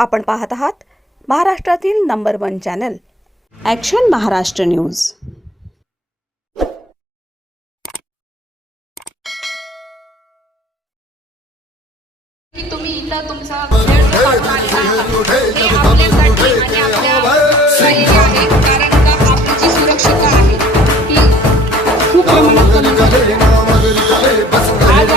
आपण पाहत आहात महाराष्ट्रातील number 1 channel action Maharashtra news. तुम्ही इथं तुमचा वेळ काढून आलेला आहात हे आपल्यासाठी आणि आपल्या आहे, कारण का आपली सुरक्षितता आहे ती खूप प्रमाणात कमी झाली आहे। आज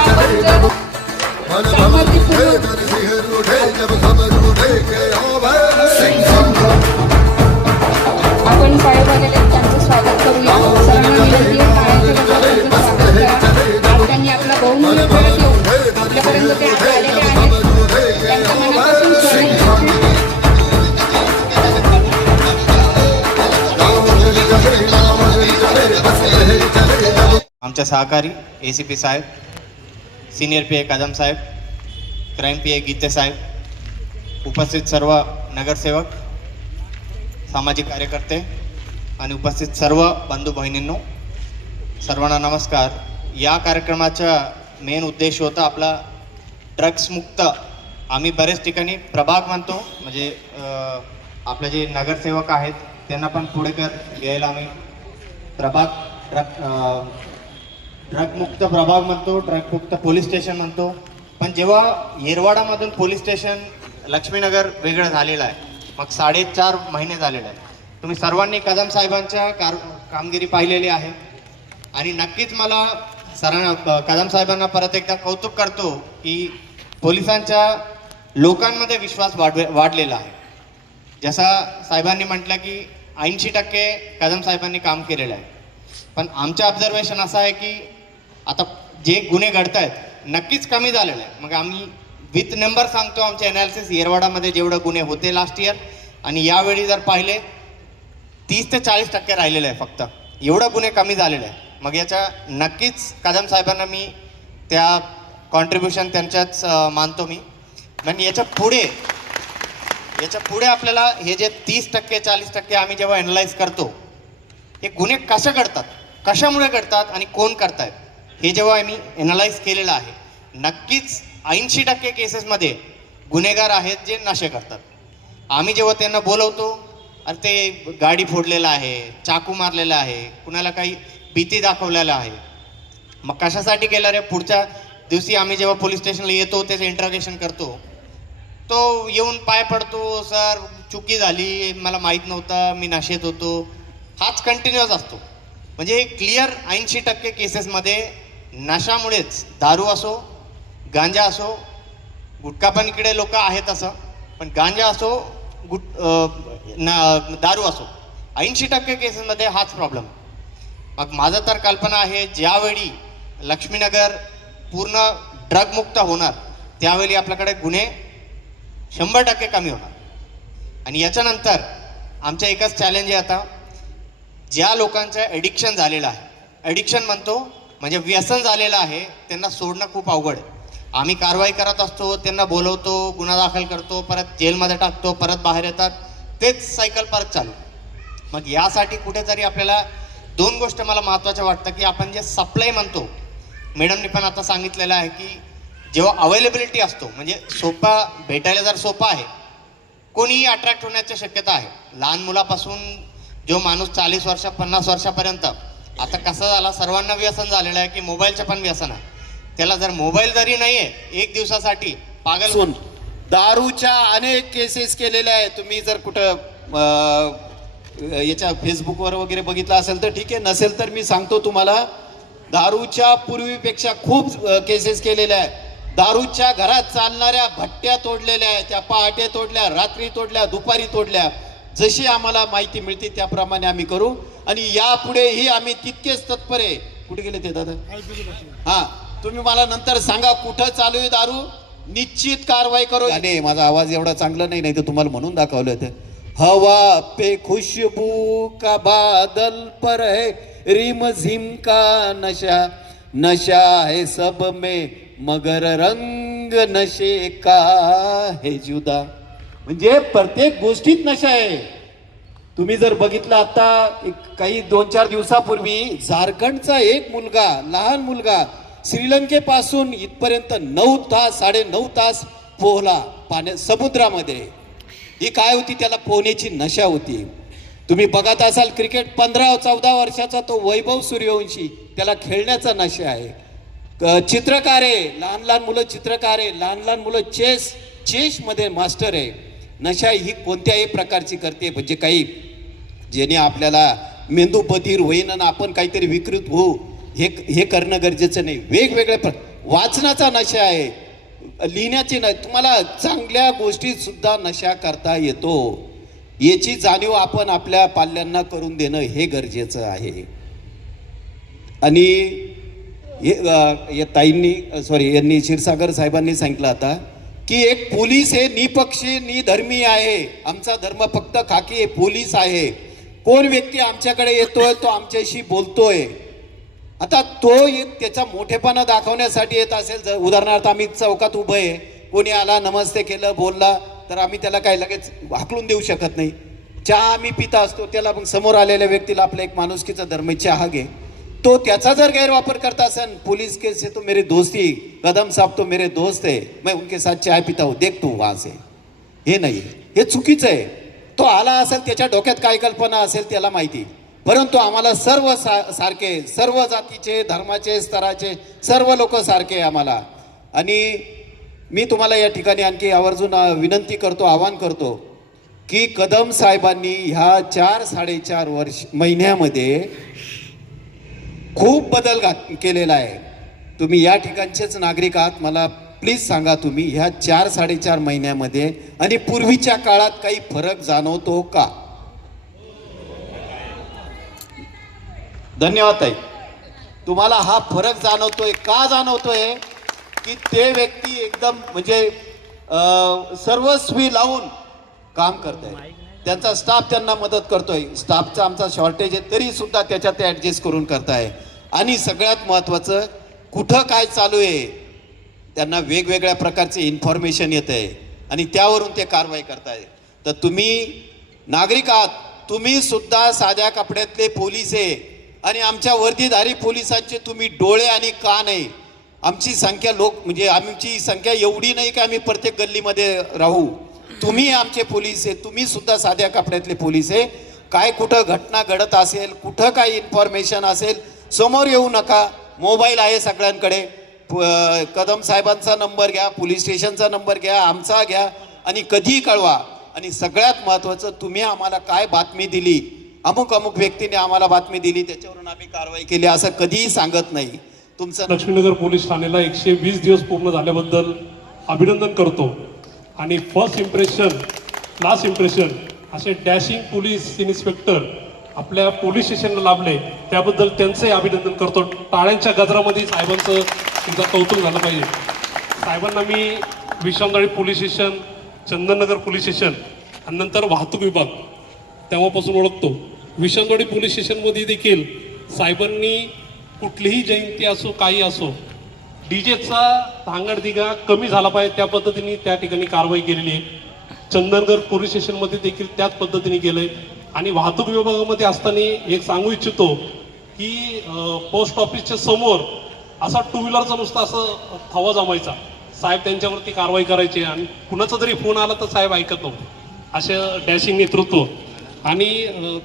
आपण पाय बघायला त्यांचं स्वागत करूया। सर्वांना विनंती आहे टाळ्यांच्या गजरात त्यांचं स्वागत करा। आज त्यांनी आपला बहुमूल्य वेळ देऊन आपल्यापर्यंत ते आलेले आहेत। त्यांच्या मनापासून आमच्या सहकारी एसीपी साहेब, सीनियर पीए कदम साहेब, क्राइम पीए गीते साहेब, उपस्थित सर्व नगरसेवक, सामाजिक कार्यकर्ते आणि उपस्थित सर्व बंधू भगिनींनो, सर्वांना नमस्कार। या कार्यक्रमाचा मेन उद्देश होता आपला ड्रग्स मुक्त। आम्ही बरेच ठिकाणी प्रभाग म्हणतो, म्हणजे आपले जे नगरसेवक आहेत त्यांना पण पुढे घ्यायला आम्ही प्रभाग ड्रग मुक्त प्रभाग म्हणतो, ड्रग मुक्त पोलीस स्टेशन म्हणतो। पण जेव्हा येरवाडामधून पोलीस स्टेशन लक्ष्मीनगर वेगळं झालेलं आहे, मग 4.5 महिने झालेले आहे। तुम्ही सर्वांनी कदम साहेबांच्या कामगिरी पाहिलेली आहे आणि नक्कीच मला कदम साहेबांना परत एकदा कौतुक करतो की पोलिसांच्या लोकांमध्ये विश्वास वाढलेला आहे। जसा साहेबांनी म्हटलं की 80% कदम साहेबांनी काम केलेलं आहे, पण आमचं ऑब्झर्वेशन असं आहे की आता जे गुन्हे घडत आहेत नक्कीच कमी झालेलं आहे। मग आम्ही विथ नंबर सांगतो, आमचे ॲनालिसिस येरवाडामध्ये जेवढे गुन्हे होते लास्ट इयर आणि यावेळी जर पाहिले 30 ते 40% राहिलेलं आहे, फक्त एवढं गुन्हे कमी झालेले आहे। मग याच्या नक्कीच कदम साहेबांना मी त्या कॉन्ट्रीब्युशन त्यांच्याच मानतो मी। पण याच्या पुढे आपल्याला हे जे 30% 40% आम्ही जेव्हा ॲनलाइज करतो, हे गुन्हे कसे घडतात, कशामुळे घडतात आणि कोण करतायत, हे जेव्हा आम्ही ॲनलाइज केलेलं आहे, नक्कीच 80% केसेसमध्ये गुन्हेगार आहेत जे नशे करतात। आम्ही जेव्हा त्यांना बोलवतो, अरे ते गाडी फोडलेला आहे, चाकू मारलेला आहे, कुणाला काही भीती दाखवलेला आहे, मग कशासाठी केलं रे? पुढच्या दिवशी आम्ही जेव्हा पोलीस स्टेशनला येतो त्याचं इंट्रोगेशन करतो, तो येऊन पाय पडतो, सर चुकी झाली, मला माहीत नव्हतं, मी नशेत होतो, हाच कंटिन्युअस असतो। म्हणजे हे क्लिअर 80% केसेसमध्ये नशामुळेच, दारू असो, गांजा असो, गुटखा पण इकडे लोक आहेत असं, पण गांजा असो, दारू असो, 80% केसेसमध्ये हाच प्रॉब्लेम। मग माझं तर कल्पना आहे ज्यावेळी लक्ष्मीनगर पूर्ण ड्रगमुक्त होणार त्यावेळी आपल्याकडे गुन्हे 100% कमी होणार। आणि याच्यानंतर आमच्या एकच चॅलेंज आहे, आता ज्या लोकांचं ॲडिक्शन झालेलं आहे, ॲडिक्शन म्हणतो म्हणजे व्यसन झालेलं आहे, त्यांना सोडणं खूप अवघड आहे। आम्ही कारवाई करत असतो, त्यांना बोलवतो, गुन्हा दाखल करतो, परत जेलमध्ये टाकतो, परत बाहेर येतात, तेच सायकल परत चालू। मग यासाठी कुठेतरी आपल्याला 2 गोष्ट मला महत्त्वाच्या वाटतं की आपण जे सप्लाय म्हणतो, मॅडमनी पण आता सांगितलेलं आहे की जेव्हा अवेलेबिलिटी असतो, म्हणजे सोपा भेटायला जर सोपा आहे, कोणीही अट्रॅक्ट होण्याची शक्यता आहे। लहान मुलापासून जो माणूस 40 वर्ष 50 वर्षापर्यंत, आता कसं झाला, सर्वांना व्यसन झालेलं आहे की मोबाईलचं पण व्यसन आहे। त्याला जर मोबाईल जरी नाही आहे, 1 दिवसासाठी पागल होऊन दारूच्या अनेक केसेस केलेल्या आहेत। तुम्ही जर कुठं याच्या फेसबुकवर वगैरे बघितलं असेल तर ठीक आहे, नसेल तर मी सांगतो तुम्हाला, दारूच्या पूर्वीपेक्षा खूप केसेस केलेल्या आहेत। दारूच्या घरात चालणाऱ्या भट्ट्या तोडलेल्या आहेत, त्या पहाटे तोडल्या, रात्री तोडल्या, दुपारी तोडल्या। जशी आम्हाला माहिती मिळते त्याप्रमाणे आम्ही करू आणि यापुढेही आम्ही तितकेच तत्पर आहे। कुठे गेले ते दादा? हां, तुम्ही मला नंतर सांगा कुठं चालू आहे दारू, निश्चित कारवाई करू। नाही, माझा आवाज एवढा चांगला नाही तर तुम्हाला म्हणून दाखवलं ते। हवा पे खुशबू का बादल पर है, रिम झिम का नशा, नशा है सब में मगर रंग नशे का है जुदा। म्हणजे प्रत्येक गोष्टीत नशा आहे। तुम्ही जर बघितलं, आता काही 2-4 दिवसापूर्वी झारखंडचा एक मुलगा, लहान मुलगा, श्रीलंकेपासून इथपर्यंत 9 तास 9.5 तास पोहला पाण्या समुद्रामध्ये। ही काय होती, त्याला पोहण्याची नशा होती. तुम्ही बघत असाल क्रिकेट 15-14 वर्षाचा तो वैभव सूर्यवंशी, त्याला खेळण्याचा नशा आहे. चित्रकार आहे, लहान लहान मुलं चित्रकार आहे, लहान लहान मुलं चेसमध्ये मास्टर आहे. नशा ही कोणत्याही प्रकारची करते, म्हणजे काही जेणे आपल्याला मेंदू बधीर होईन आणि आपण काहीतरी विकृत होऊ, हे करणं गरजेचं नाही. वेगवेगळ्या वाचनाचा नशा आहे, लिहिण्याची नाही. तुम्हाला चांगल्या गोष्टीत सुद्धा नशा करता येतो, याची जाणीव आपण आपल्या पाल्यांना करून देणं हे गरजेचं आहे. आणि यांनी क्षीरसागर साहेबांनी सांगितलं आता की एक पोलीस हे निपक्षी निधर्मी आहे. आमचा धर्म फक्त खाकी आहे, पोलीस आहे. कोण व्यक्ती आमच्याकडे येतोय तो आमच्याशी बोलतोय. आता तो त्याचा मोठेपणा दाखवण्यासाठी येत असेल, उदाहरणार्थ आम्ही चौकात उभं आहे, कोणी आला नमस्ते केलं बोलला तर आम्ही त्याला काही लगेच हाकलून देऊ शकत नाही. चहा आम्ही पिता असतो, त्याला मग समोर आलेल्या व्यक्तीला आपला एक माणुसकीचा धर्म चहा घे, तो त्याचा जर गैरवापर करता असेल, पुलिस केस से तो मेरे दोस्त ही, कदम साहब तो मेरे दोस्त है, मैं उनके साथ चाय पिता हूँ, देख तू वहां से. हे नाही, हे चुकीचं आहे. तो आला असेल, त्याच्या डोक्यात काय कल्पना असेल त्याला माहिती, परंतु आम्हाला सर्व सारखे, सर्व जातीचे, धर्माचे, स्तराचे सर्व लोक सारखे आम्हाला. आणि मी तुम्हाला या ठिकाणी आणखी आवर्जून विनंती करतो, आवाहन करतो की कदम साहेबांनी ह्या 4-4.5 महिन्यामध्ये खूप बदल केलेला आहे. तुम्ही या ठिकाणचेच नागरिक आहात, मला प्लीज सांगा, तुम्ही ह्या 4-4.5 महिन्यामध्ये आणि पूर्वीच्या काळात काही फरक जाणवतो का? धन्यवाद ताई. तुम्हाला हा फरक जाणवतोय का? जाणवतोय की ते व्यक्ती एकदम म्हणजे सर्वस्वी लावून काम करत आहे, त्यांचा स्टाफ त्यांना मदत करतोय. स्टाफचा आमचा शॉर्टेज आहे तरी सुद्धा त्याच्यात ते ॲडजस्ट करून करताय. आणि सगळ्यात महत्त्वाचं, कुठं काय चालू आहे त्यांना वेगवेगळ्या प्रकारचे इन्फॉर्मेशन येत आहे आणि त्यावरून ते कारवाई करताय. तर तुम्ही नागरिक आहात, तुम्ही सुद्धा साध्या कपड्यातले पोलीस आहे आणि आमच्या वर्दीधारी पोलिसांचे तुम्ही डोळे आणि कान आहे. आमची संख्या म्हणजे आमची संख्या एवढी नाही की आम्ही प्रत्येक गल्लीमध्ये राहू. तुम्ही आमचे पोलीस आहे, तुम्ही सुद्धा साध्या कपड्यातले पोलीस आहे. काय कुठं घटना घडत असेल, कुठं काय इन्फॉर्मेशन असेल, समोर येऊ नका. मोबाईल आहे सगळ्यांकडे, कदम साहेबांचा नंबर घ्या, पोलीस स्टेशनचा नंबर घ्या, आमचा घ्या आणि कधीही कळवा. आणि सगळ्यात महत्त्वाचं, तुम्ही आम्हाला काय बातमी दिली, अमुक अमुक व्यक्तीने आम्हाला बातमी दिली, त्याच्यावरून आम्ही कारवाई केली, असं कधीही सांगत नाही. तुमचं लक्ष्मीनगर पोलीस ठाण्याला 120 दिवस पूर्ण झाल्याबद्दल अभिनंदन करतो. आणि फर्स्ट इम्प्रेशन, लास्ट इम्प्रेशन असे डॅशिंग पोलीस इन्स्पेक्टर आपल्या पोलीस स्टेशनला लाभले, त्याबद्दल त्यांचंही अभिनंदन करतो. टाळ्यांच्या गजरामध्ये साहेबांचं सुद्धा कौतुक झालं पाहिजे. साहेबांना मी विश्रामदाळी police station, Chandannagar police station आणि नंतर वाहतूक विभाग तेव्हापासून ओळखतो. विश्रामदाळी पोलीस स्टेशनमध्ये देखील साहेबांनी कुठलीही जयंती असो, काही असो, डीजेचा धांगडधिंगा कमी झाला पाहिजे त्या पद्धतीने त्या ठिकाणी कारवाई केलेली आहे. चंदननगर पोलीस स्टेशनमध्ये देखील त्याच पद्धतीने केलंय. आणि वाहतूक विभागामध्ये असताना एक सांगू इच्छितो की पोस्ट ऑफिसच्या समोर असा 2 व्हीलरचा नुसता असं थवा जमायचा, साहेब त्यांच्यावरती कारवाई करायचे आणि कुणाचा जरी फोन आला तर साहेब ऐकत नव्हते. असं डॅशिंग नेतृत्व. आणि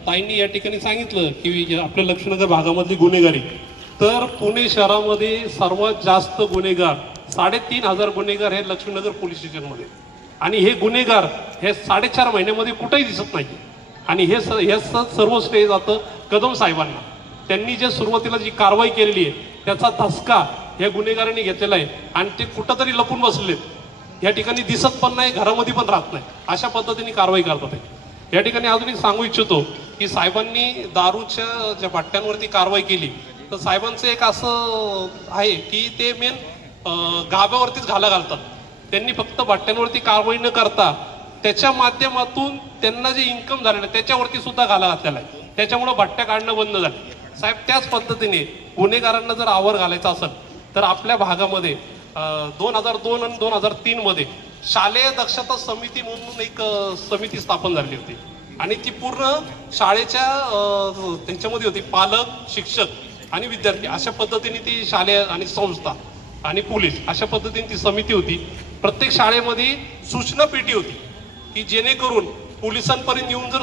ताईंनी या ठिकाणी सांगितलं की आपल्या लक्ष्मीनगर भागामधली गुन्हेगारी, तर पुणे शहरामध्ये सर्वात जास्त गुन्हेगार 3,500 गुन्हेगार हे लक्ष्मीनगर पोलीस स्टेशनमध्ये. आणि हे गुन्हेगार हे 4.5 महिन्यामध्ये कुठेही दिसत नाही. आणि हे सर्व श्रेय जातं कदम साहेबांना. त्यांनी जे सुरुवातीला जी कारवाई केलेली आहे त्याचा धसका या गुन्हेगारांनी घेतलेला आहे आणि ते कुठंतरी लपून बसलेत, या ठिकाणी दिसत पण नाही, घरामध्ये पण राहत नाही, अशा पद्धतीने कारवाई करतात. या ठिकाणी अजून एक सांगू इच्छितो की साहेबांनी दारूच्या ज्या भट्ट्यांवरती कारवाई केली, तर साहेबांचं एक असं आहे की ते मेन गाभ्यावरतीच घाला घालतात. त्यांनी फक्त भट्ट्यांवरती कारवाई न करता त्याच्या माध्यमातून त्यांना जे इन्कम झालेलं आहे त्याच्यावरती सुद्धा घाला घातलेला आहे. त्याच्यामुळं भट्ट्या काढणं बंद झाले. साहेब त्याच पद्धतीने गुन्हेगारांना जर आवर घालायचा असेल तर आपल्या भागामध्ये 2002 आणि 2003 मध्ये शालेय दक्षता समिती म्हणून एक समिती स्थापन झाली होती आणि ती पूर्ण शाळेच्या त्यांच्यामध्ये होती. पालक, शिक्षक आणि विद्यार्थी अशा पद्धतीने ती शालेय आणि संस्था आणि पोलीस अशा पद्धतीने ती समिती होती. प्रत्येक शाळेमध्ये सूचना पेटी होती की जेणेकरून पोलिसांपर्यंत येऊन जर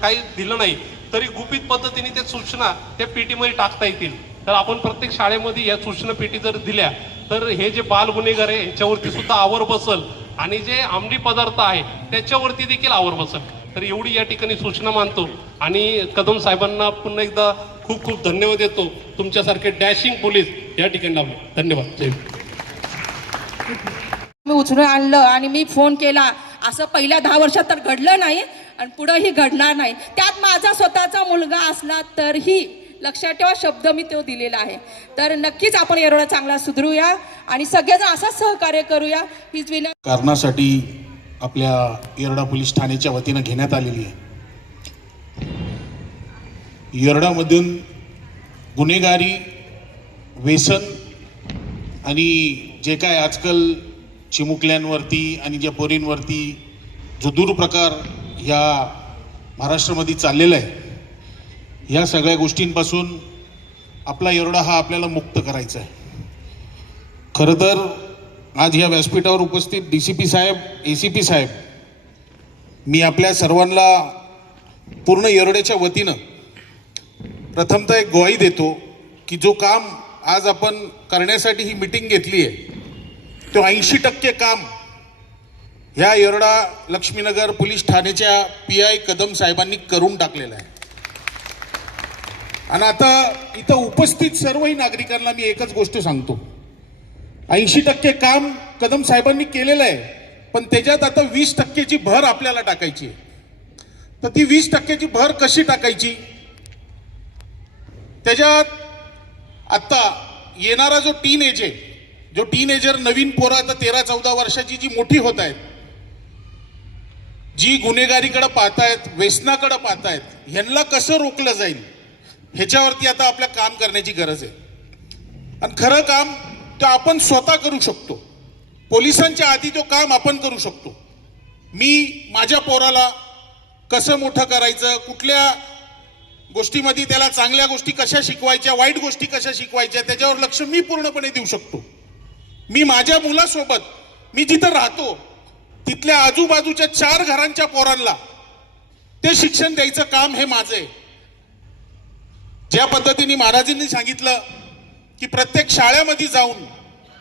काही दिलं नाही तरी गुपित पद्धतीने त्या सूचना त्या पेटीमध्ये टाकता येतील. तर आपण प्रत्येक शाळेमध्ये या सूचना पेटी जर दिल्या तर हे जे बाल गुन्हेगार आहे यांच्यावरती सुद्धा आवर बसल आणि जे अंमली पदार्थ आहे त्याच्यावरती देखील आवर बसल. तर एवढी या ठिकाणी सूचना मानतो आणि कदम साहेबांना पुन्हा एकदा खूप खूप धन्यवाद देतो. तुमच्यासारखे डॅशिंग पोलीस या ठिकाणी लावले. धन्यवाद. जय हिंद. मी उचलून आणलं आणि मी फोन केला. असं पहिल्या 10 वर्षात तर घडलं नाही आणि पुढंही घडणार नाही. त्यात माझा स्वतःचा मुलगा असला तरीही लक्षात ठेवा, शब्द मी तो दिलेला आहे. तर नक्कीच आपण येरवडा चांगला सुधरूया आणि सगळेजण असंच सहकार्य करूया हीच विनंती कारणासाठी आपल्या येरवडा पोलीस ठाण्याच्या वतीनं घेण्यात आलेली आहे. येरवडामधून गुन्हेगारी, व्यसन आणि जे काय आजकाल चिमुकल्यांवरती आणि ज्या पोरींवरती जो दुर्प्रकार ह्या महाराष्ट्रामध्ये चाललेला आहे, ह्या सगळ्या गोष्टींपासून आपला येरवडा हा आपल्याला मुक्त करायचा आहे. खरं तर आज ह्या व्यासपीठावर उपस्थित DCP साहेब, ACP साहेब, मी आपल्या सर्वांना पूर्ण येरवड्याच्या वतीनं प्रथमतः एक ग्वाही देतो की जो काम आज आपण करण्यासाठी ही मीटिंग घेतली आहे तो 80% काम ह्या येरवडा लक्ष्मीनगर पोलीस ठाण्याच्या PI कदम साहेबांनी करून टाकलेला आहे. आणि आता इथं उपस्थित सर्वही नागरिकांना मी एकच गोष्ट सांगतो, 80% काम कदम साहेबांनी केलेलं आहे, पण त्याच्यात आता 20%ची भर आपल्याला टाकायची आहे. तर ती 20%ची भर कशी टाकायची, त्याच्यात आत्ता येणारा जो टीनएज आहे, जो टीनएजर नवीन पोरं आता 13-14 वर्षाची जी मोठी होत आहेत, जी गुन्हेगारीकडे पाहतायत, व्यसनाकडे पाहतायत, ह्यांना कसं रोखलं जाईल ह्याच्यावरती आता आपल्या काम करण्याची गरज आहे. आणि खरं काम तो आपण स्वतः करू शकतो. पोलिसांच्या आधी तो काम आपण करू शकतो. मी माझ्या पोराला कसं मोठं करायचं, कुठल्या गोष्टीमध्ये त्याला चांगल्या गोष्टी कशा शिकवायच्या, वाईट गोष्टी कशा शिकवायच्या, त्याच्यावर लक्ष मी पूर्णपणे देऊ शकतो. मी माझ्या मुलासोबत मी जिथं राहतो तिथल्या आजूबाजूच्या 4 घरांच्या पोरांना ते शिक्षण द्यायचं काम हे माझं आहे. ज्या पद्धतीने महाराजांनी सांगितलं की प्रत्येक शाळेमध्ये जाऊन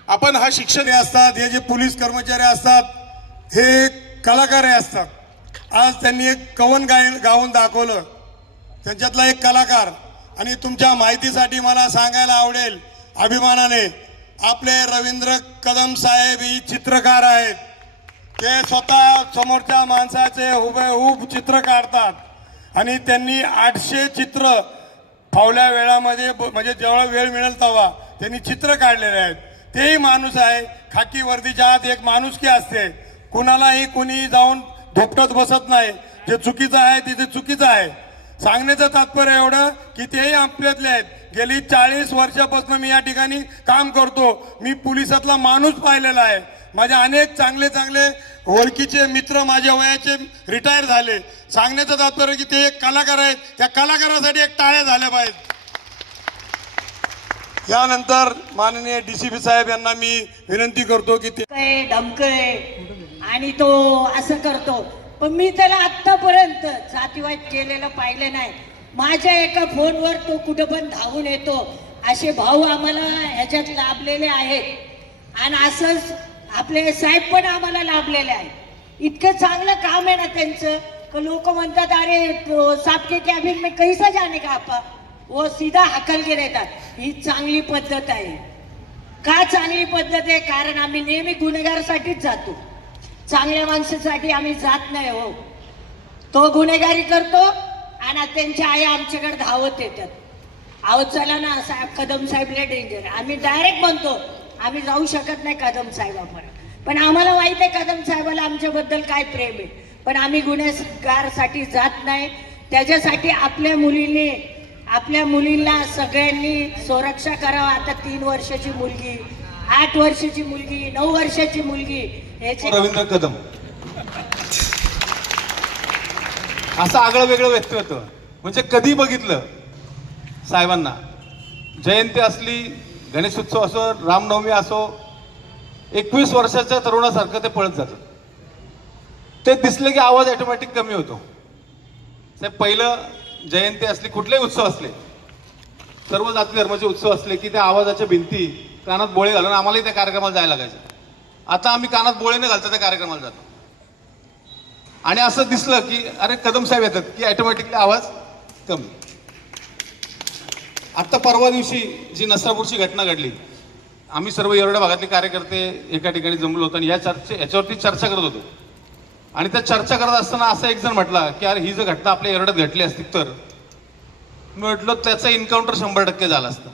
आपण हा शिक्षण असतात, हे जे पोलीस कर्मचारी असतात हे कलाकार असतात. आज त्यांनी एक कवन गाऊन दाखवलं, त्यांच्यातला एक कलाकार. आणि तुमच्या माहितीसाठी मला सांगायला आवडेल अभिमानाने, आपले रवींद्र कदम साहेब ही चित्रकार आहेत. ते स्वतः समोरच्या माणसाचे हुबेहूब चित्र काढतात आणि त्यांनी 800 चित्र फावल्या वेळामध्ये, म्हणजे जेवढा वेळ मिळेल तेव्हा त्यांनी चित्र काढलेले आहेत. तेही माणूस आहे. खाकी वर्दीच्या आत एक माणुसकी असते. कुणालाही कुणी जाऊन धोपटत बसत नाही. जे चुकीचं आहे तिथे चुकीचं आहे. सांगण्याचं तात्पर्य एवढं की तेही आपल्यातले आहेत. गेली 40 वर्षापासून मी या ठिकाणी काम करतो. मी पोलिसातला माणूस पाहिलेला आहे. माझे अनेक चांगले चांगले ओळखीचे मित्र माझ्या वयाचे रिटायर झाले. सांगण्याचं तात्पर्य की ते एक कलाकार आहेत. त्या कलाकारासाठी एक टाळ्या झाल्या पाहिजेत. यानंतर माननीय DCP साहेब यांना मी विनंती करतो की ते धमकय आणि तो असं करतो, पण मी त्याला आतापर्यंत जातीवाद केलेलं पाहिलं नाही. माझ्या एका फोनवर तो कुठं पण धावून येतो. असे भाऊ आम्हाला ह्याच्यात लाभलेले आहेत आणि असंच आपले साहेब पण आम्हाला लाभलेले आहेत. इतकं चांगलं काम आहे ना त्यांचं. लोक म्हणतात अरे तो साहब के कॅबिन में कैसा जाने का आपा, वो सीधा हकल के देतात. ही चांगली पद्धत आहे. का चांगली पद्धत आहे? कारण आम्ही नेहमी गुन्हेगारासाठीच जातो, चांगल्या माणसासाठी आम्ही जात नाही. हो, तो गुन्हेगारी करतो आणि त्यांच्या आई आमच्याकडे धावत येतात. आहो चला ना साहेब, कदम साहेबला डेंजर. आम्ही डायरेक्ट म्हणतो आम्ही जाऊ शकत नाही कदम साहेबापर्यंत, पण आम्हाला माहित आहे कदम साहेबाला आमच्याबद्दल काय प्रेम आहे. पण आम्ही गुन्हेगारासाठी जात नाही. त्याच्यासाठी आपल्या मुलींना सगळ्यांनी सुरक्षा करावा. आता 3 वर्षाची मुलगी, 8 वर्षाची मुलगी, 9 वर्षाची मुलगी, रवींद्र कदम असं आगळं वेगळं व्यक्तिमत्व. म्हणजे कधी बघितलं साहेबांना, जयंती असली, गणेशोत्सव असो, रामनवमी असो, 21 वर्षाच्या तरुणासारखं ते पळत जातं. ते दिसलं की आवाज ऑटोमॅटिक कमी होतो. साहेब, पहिलं जयंती असली, कुठलेही उत्सव असले, सर्व जाती धर्माचे उत्सव असले की त्या आवाजाच्या भिंती कानात बोळे घालून आम्हालाही त्या कार्यक्रमाला जायला लागायचं. आता आम्ही कानात बोळे न घालता त्या कार्यक्रमाला जातो. आणि असं दिसलं की अरे कदम साहेब येतात की ऑटोमॅटिकली आवाज कमी. आत्ता परवा दिवशी जी नसरापूरची घटना घडली, आम्ही सर्व येरवडा भागातले कार्यकर्ते एका ठिकाणी जमलो होतो आणि याच्यावरती चर्चा करत होतो. आणि त्या चर्चा करत असताना असा एक जण म्हटला की अरे ही जर घटना आपल्या येरवड्यात घडली असती तर, मी म्हटलं त्याचं एन्काउंटर 100% झालं असतं.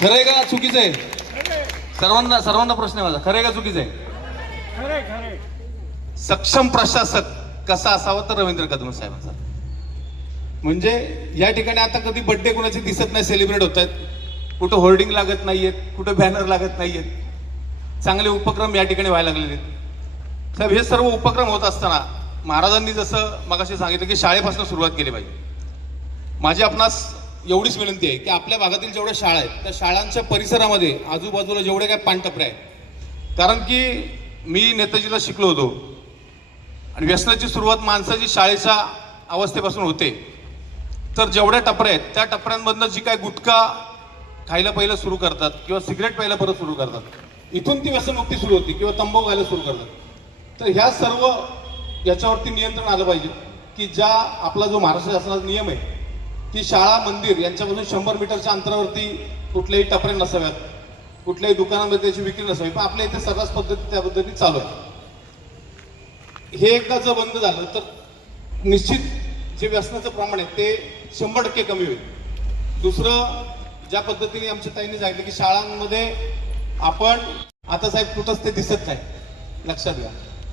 खरं आहे का चुकीचं आहे? सर्वांना प्रश्न आहे माझा, खरं आहे का चुकीचं आहे? सक्षम प्रशासक कसा असावा तर रवींद्र कदम साहेबांचा. म्हणजे या ठिकाणी आता कधी बर्थडे कोणाचे दिसत नाही सेलिब्रेट होत आहेत, कुठं होर्डिंग लागत नाहीयेत, कुठं बॅनर लागत नाहीयेत, चांगले उपक्रम या ठिकाणी व्हायला लागलेले आहेत. साहेब, हे सर्व उपक्रम होत असताना महाराजांनी जसं मगाशी सांगितलं की शाळेपासून सुरुवात केली पाहिजे. माझी आपणास एवढीच विनंती आहे की आपल्या भागातील जेवढ्या शाळा आहेत त्या शाळांच्या परिसरामध्ये आजूबाजूला जेवढे काय पानटपरे आहेत, कारण की मी नेताजीला शिकलो होतो आणि व्यसनाची सुरुवात माणसाची शाळेच्या अवस्थेपासून होते. तर जेवढ्या टपऱ्या आहेत त्या टपऱ्यांमधनं जी काय गुटखा खायला पहिलं सुरू करतात किंवा सिगरेट प्यायला परत सुरू करतात, इथून ती व्यसनमुक्ती सुरू होती किंवा तंबाखू खायला सुरू करतात. तर ह्या सर्व याच्यावरती नियंत्रण आलं पाहिजे की ज्या आपला जो महाराष्ट्र शासनाचा नियम आहे की शाळा मंदिर यांच्यापासून 100 मीटरच्या अंतरावरती कुठल्याही टपरे नसाव्यात, कुठल्याही दुकानामध्ये त्याची विक्री नसावी, पण आपल्या इथे सर्रास पद्धती त्या पद्धती चालू आहे. हे एकदा जर बंद झालं तर निश्चित जे व्यसनाचं प्रमाण आहे ते 100% कमी होईल. दुसरं, ज्या पद्धतीने आमच्या ताईंनी सांगितलं की शाळांमध्ये आपण आता साहेब कुठंच ते दिसत नाही, लक्षात घ्या.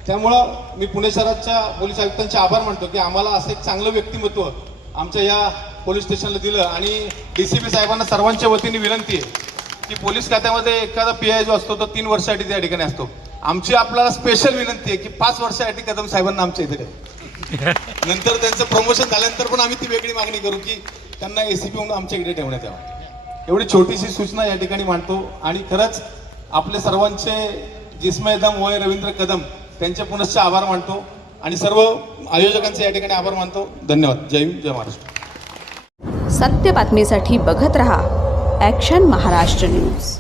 त्यामुळं मी पुणे शहराच्या पोलीस आयुक्तांचे आभार मानतो की आम्हाला असं एक चांगलं व्यक्तिमत्व आमच्या या पोलीस स्टेशनला दिलं. आणि DCP साहेबांना सर्वांच्या वतीने विनंती आहे की पोलीस खात्यामध्ये एखादा PI जो असतो तो 3 वर्षासाठी त्या ठिकाणी असतो. आमची आपल्याला स्पेशल विनंती आहे की 5 वर्षासाठी कदम साहेबांना आमच्या इथे नंतर त्यांचं प्रमोशन झाल्यानंतर पण आम्ही ती वेगळी मागणी करू की त्यांना ACP म्हणून आमच्या इकडे ठेवण्यात यावं. एवढी छोटीशी सूचना या ठिकाणी मांडतो. आणि खरंच आपले सर्वांचे जिस्मे दम वय रवींद्र कदम त्यांचे पुनश्च आभार मानतो आणि सर्व आयोजकांचे या ठिकाणी आभार मानतो. धन्यवाद. जय हिंद, जय महाराष्ट्र. सत्य बातमीसाठी बघत रहा ॲक्शन महाराष्ट्र न्यूज.